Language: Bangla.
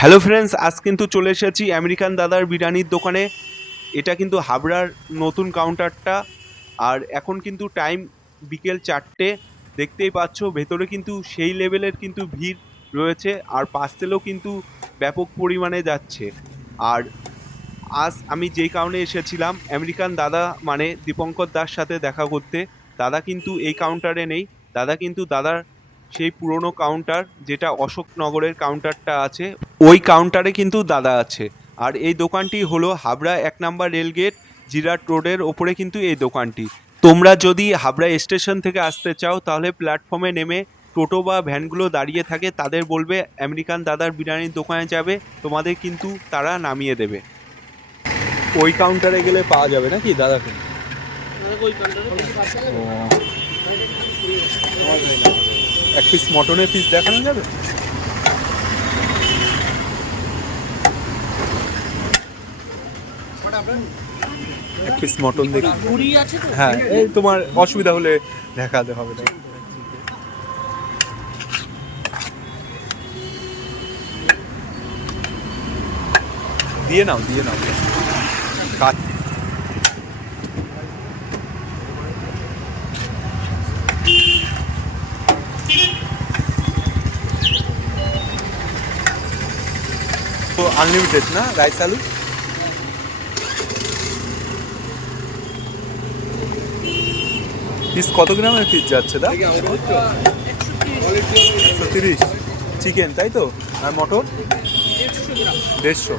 হ্যালো ফ্রেন্ডস, আজ কিন্তু চলে এসেছি আমেরিকান দাদার বিরিয়ানির দোকানে। এটা কিন্তু হাবড়ার নতুন কাউন্টারটা। আর এখন কিন্তু টাইম বিকেল 4টে। দেখতেই পাচ্ছ ভেতরে কিন্তু সেই লেভেলের কিন্তু ভিড় রয়েছে, আর পার্সেলও কিন্তু ব্যাপক পরিমাণে যাচ্ছে। আর আজ আমি যেই কারণে এসেছিলাম, আমেরিকান দাদা মানে দীপঙ্কর দার সাথে দেখা করতে। দাদা কিন্তু এই কাউন্টারে নেই। দাদা কিন্তু দাদার সেই পুরনো কাউন্টার, যেটা অশোকনগরের কাউন্টারটা আছে, ওই কাউন্টারে কিন্তু দাদা আছে। আর এই দোকানটি হলো হাবড়া 1 নম্বর রেলগেট জিরাট রোডের ওপরে কিন্তু এই দোকানটি। তোমরা যদি হাবড়া স্টেশন থেকে আসতে চাও তাহলে প্ল্যাটফর্মে নেমে টোটো বা ভ্যানগুলো দাঁড়িয়ে থাকে, তাদের বলবে আমেরিকান দাদার বিরিয়ানির দোকানে যাবে, তোমাদের কিন্তু তারা নামিয়ে দেবে। ওই কাউন্টারে গেলে পাওয়া যাবে নাকি দাদাকে? ও, এক পিস মটনের পিস দেখানো যাবে? এক পিস মটন দেখি। হ্যাঁ, এই তোমার অসুবিধা হলে দেখাতে হবে না। দিয়ে নাও দিয়ে নাও। কাট। তো আনলিমিটেড না রাইস আলু? পিস কত গ্রামের পিস যাচ্ছে দা? 130 চিকেন, তাই তো? আর মটর 150।